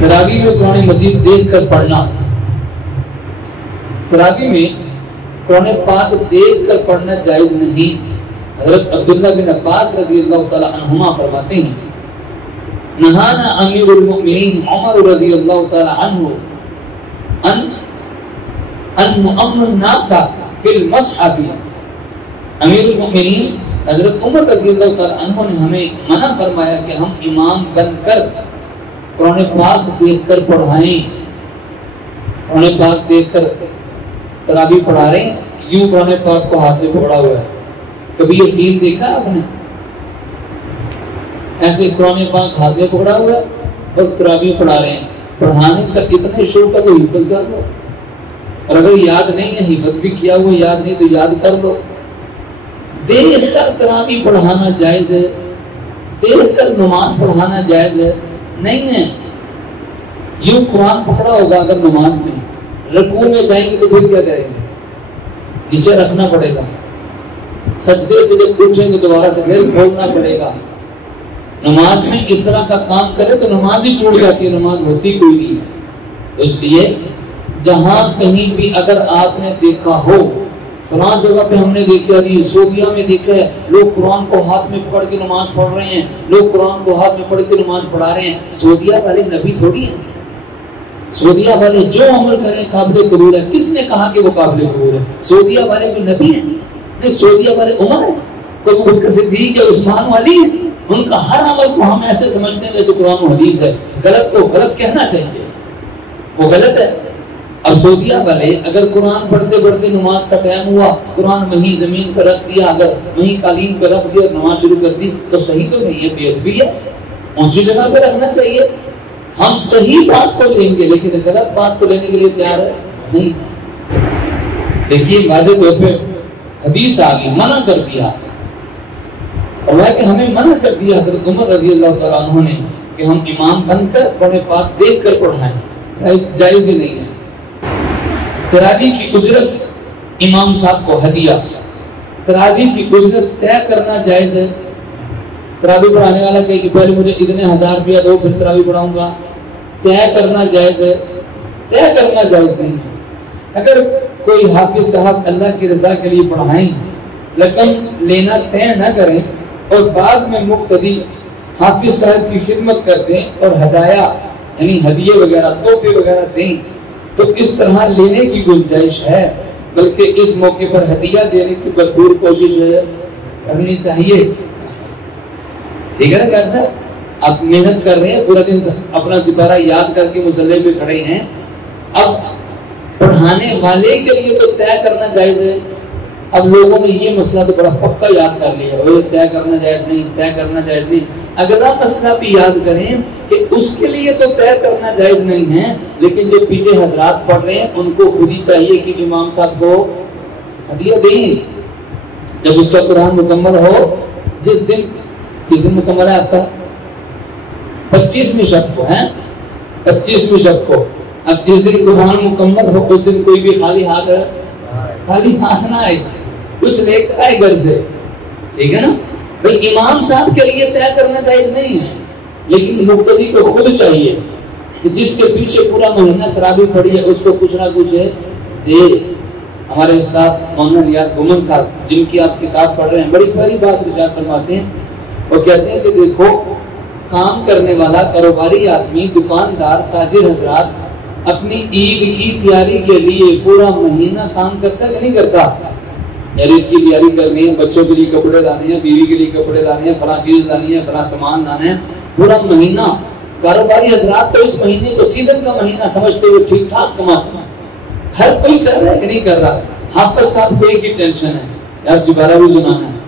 تراویح میں قرآن مجید دیکھ کر پڑھنا، تراویح میں قرآن پاک دیکھ کر پڑھنا جائز نہیں۔ حضرت عبداللہ بن عباس رضی اللہ تعالی عنہما فرماتے ہیں نہانا امیر المؤمنین عمر رضی اللہ تعالی عنہ ان نؤمن الناس فی المصحف۔ امیر المؤمنین حضرت عمر رضی اللہ تعالی عنہ نے ہمیں منع فرمایا کہ ہم امام بن کر قرآن پاک دیکھ کر پڑھائیں۔ قرآن پاک دیکھ کر تراویح پڑھا رہے ہیں، یوں قرآن پاک کو ہاتھ میں پکڑا ہوا ہے۔ کبھی یہ سین دیکھا آپ نے؟ ایسے قرآن پاک ہاتھ میں پکڑا ہوا ہے اور تراویح پڑھا رہے ہیں۔ پڑھانے کا اتنے شوق ہے تو حفظ کر لو، اور اگر یاد نہیں ہے، حفظ بھی کیا ہوا یاد نہیں تو یاد کر لو۔ دیکھ کر تراویح پڑھانا جائز ہے، دیکھ کر نماز پڑھانا جائز ہے نہیں ہے۔ یوں قرآن پکڑا ہوگا اگر نماز میں، رکوع میں جائیں گے تو پھر کیا کریں گے؟ نیچے رکھنا پڑے گا، سجدے سے جب اٹھیں گے دوبارہ سے پھر کھولنا پڑے گا۔ نماز میں اس طرح کا کام کرے تو نماز ہی ٹوٹ جاتی ہے، نماز ہوتی کوئی نہیں ہے۔ اس لیے جہاں کہیں بھی اگر آپ نے دیکھا ہو، فلاں جگہ پہ ہم نے دیکھا نہیں، سعودیہ میں دیکھا ہے لوگ قرآن کو ہاتھ میں پکڑ کے نماز پڑھ رہے ہیں، لوگ قرآن کو ہاتھ میں پکڑ کے نماز پڑھا رہے ہیں۔ سعودیہ والے نبی تھوڑی ہیں، سعودیہ والے جو عمل کریں قابل قبول ہے۔ کس نے کہا کہ وہ قابل قبول ہے؟ سعودیہ والے جو نبی ہیں نہیں، سعودیہ والے عمر ہے، کوئی ابو بکر صدیق ہے، عثمان والی ہے، ان کا ہر عمل کو ہم ایسے سمجھتے ہیں جیسے قرآن و حدیث ہے۔ غلط کو غلط کہنا چاہیے، وہ غلط ہے۔ اب سعودیہ والے اگر قرآن پڑھتے پڑھتے نماز کا ٹائم ہوا، قرآن وہیں زمین پر رکھ دیا، اگر وہیں قالین پر رکھ دیا اور نماز شروع کر دی تو صحیح تو نہیں ہے، بے ادبی ہے۔ اونچی جگہ پہ رکھنا چاہیے۔ ہم صحیح بات کو لیں گے لیکن غلط بات کو لینے کے لیے تیار ہے نہیں۔ دیکھیے واضح طور پہ حدیث آ گئی، منع کر دیا، اور وہ کہ ہمیں منع کر دیا حضرت عمر رضی اللہ تعالیٰ عنہ نے کہ ہم امام بن کر قرآن پاک دیکھ کر پڑھائیں، جائز ہی نہیں ہے۔ تراویح کی اجرت امام صاحب کو ہدیہ، تراویح کی اجرت طے کرنا جائز ہے۔ تراویح پڑھانے والا کہے کہ پہلے مجھے اتنے 1000 روپیہ دو پھر تراویح پڑھاؤں گا، طے کرنا جائز ہے؟ طے کرنا جائز نہیں ہے۔ اگر کوئی حافظ صاحب اللہ کی رضا کے لیے پڑھائیں، رقم لینا طے نہ کریں اور بعد میں مقتدی حافظ صاحب کی خدمت کر دیں اور ہدایہ یعنی ہدیے وغیرہ تحفے وغیرہ دیں تو اس طرح لینے کی گنجائش ہے، بلکہ اس موقع پر ہدیہ دینے کی بھرپور کوشش کرنی چاہیے۔ ٹھیک ہے نا پیار صاحب؟ آپ محنت کر رہے ہیں، پورا دن اپنا سپارہ یاد کر کے مصلی پہ کھڑے ہیں، اب پڑھانے والے کے لیے تو طے کرنا جائز ہے۔ اب لوگوں نے یہ مسئلہ تو بڑا پکا یاد کر لیا، وہ طے کرنا جائز نہیں، طے کرنا جائز نہیں۔ اگر آپ مسئلہ بھی یاد کریں کہ اس کے لیے تو طے کرنا جائز نہیں ہے، لیکن جو پیچھے حضرات پڑھ رہے ہیں ان کو خود ہی چاہیے کہ امام صاحب کو ہدیہ دیں جب اس کا قرآن مکمل ہو۔ جس دن مکمل ہے آپ کا 25ویں شب کو ہے، 25ویں شب کو۔ اب جس دن قرآن مکمل ہو اس دن کوئی بھی خالی ہاتھ نہ آئے، کچھ لے کر آئے گھر سے، ٹھیک ہے نا؟ بھائی امام صاحب کے لیے طے کرنا جائز نہیں ہے، لیکن مقتدی کو خود چاہیے کہ جس کے پیچھے پورا مہینہ تراویح پڑھی ہے اس کو کچھ نہ کچھ دے۔ ہمارے استاد مولانا ریاض گمن صاحب جن کی آپ کتاب پڑھ رہے ہیں، بڑی پیاری بات ارشاد فرماتے ہیں، وہ کہتے ہیں کہ دیکھو کام کرنے والا کاروباری آدمی، دکاندار، تاجر حضرات اپنی عید کی تیاری کے لیے پورا مہینہ کام کرتا کہ نہیں کرتا؟ عید کی تیاری کرنی ہے، بچوں کے لیے کپڑے لانے ہیں، بیوی کے لیے کپڑے لانے ہیں، فلاں چیز لانی ہے، فلاں سامان لانا ہے، پورا مہینہ۔ کاروباری حضرات تو اس مہینے کو سیزن کا مہینہ سمجھتے ہوئے ٹھیک ٹھاک کماتے ہیں۔ ہر کوئی کر رہا ہے کہ نہیں کر رہا؟ حافظ صاحب کو ایک ہی ٹینشن ہے، یار سپارہ بھی سنانا ہے،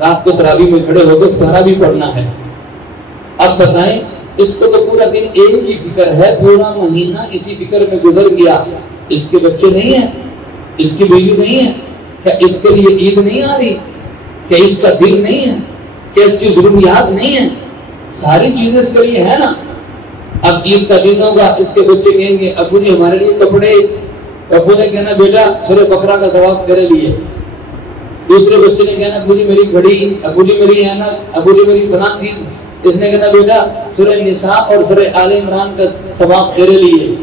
رات کو تراویح میں کھڑے ہو کر سپارہ بھی پڑھنا ہے۔ اب بتائیں اس کو تو پورا دن ایک ہی فکر ہے، پورا مہینہ اسی فکر میں گزر گیا۔ اس کے بچے نہیں ہیں، اس کی بیوی نہیں ہے، کیا اس کے لیے عید نہیں آ رہی؟ کیا اس کا دل نہیں ہے؟ کیا اس کی ضروریات نہیں ہے؟ ساری چیزیں اس کے لیے ہے نا۔ اب عید کا دن ہوگا، اس کے بچے کہیں گے ابو جی ہمارے لیے کپڑے، ابو نے کہنا بیٹا سورہ بقرہ کا ثواب تیرے لیے۔ دوسرے بچے نے کہنا ابو جی میری گھڑی، ابو جی میری اینک، ابو جی میری فلاں چیز۔ اس نے کہنا بیٹا سورہ نساء اور سورہ آل عمران کا ثواب تیرے لیے،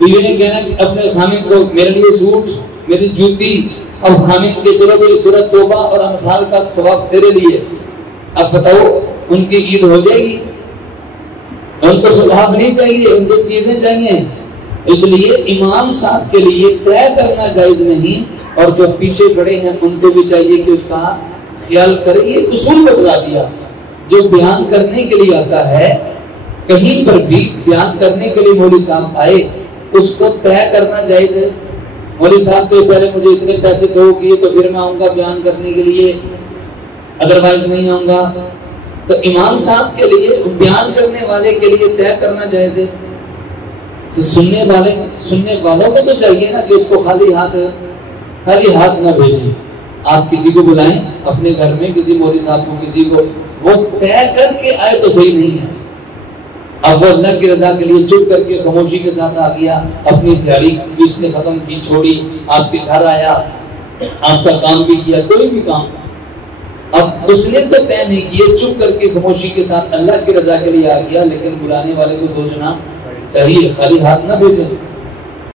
بیوی نے کہنا کہ اپنے خامد کو میرے لیے سوٹ، میری جوتی، اور خامد کے چلو بھائی سورہ توبہ اور انفال کا ثواب تیرے لیے۔ اب بتاؤ ان کی عید ہو جائے گی؟ ان کو ثواب نہیں چاہیے، ان کو چیزیں چاہیے۔ اس لیے امام صاحب کے لیے طے کرنا جائز نہیں، اور جو پیچھے کھڑے ہیں ان کو بھی چاہیے کہ اس کا خیال کرے۔ یہ اصول بتلا دیا، جو بیان کرنے کے لیے آتا ہے، کہیں پر بھی بیان کرنے کے لیے مولوی صاحب آئے، اس کو طے کرنا جائز ہے۔ مولوی صاحب کے پہلے مجھے اتنے پیسے دو گے تو پھر میں آؤں گا بیان کرنے کے لیے، ادروائز نہیں آؤں گا۔ تو امام صاحب کے لیے، بیان کرنے والے کے لیے طے کرنا جائز ہے۔ تو سننے والوں کو تو چاہیے نا کہ اس کو خالی ہاتھ نہ بھیجیں۔ آپ کسی کو بلائیں اپنے گھر میں، کسی مولوی صاحب کو، کسی کو، وہ طے کر کے آئے تو صحیح نہیں ہے۔ اب وہ اللہ کی رضا کے لیے چپ کر کے خاموشی کے ساتھ آ گیا، اپنی تیاری بھی اس نے ختم کی، چھوڑی، آپ کے گھر آیا، آپ کا کام بھی کیا، کوئی بھی کام، اب اس نے تو طے نہیں کیے، چپ کر کے خاموشی کے ساتھ اللہ کی رضا کے لیے آ گیا، لیکن بلانے والے کو سوچنا چاہیے، خالی ہاتھ نہ بھیجیں۔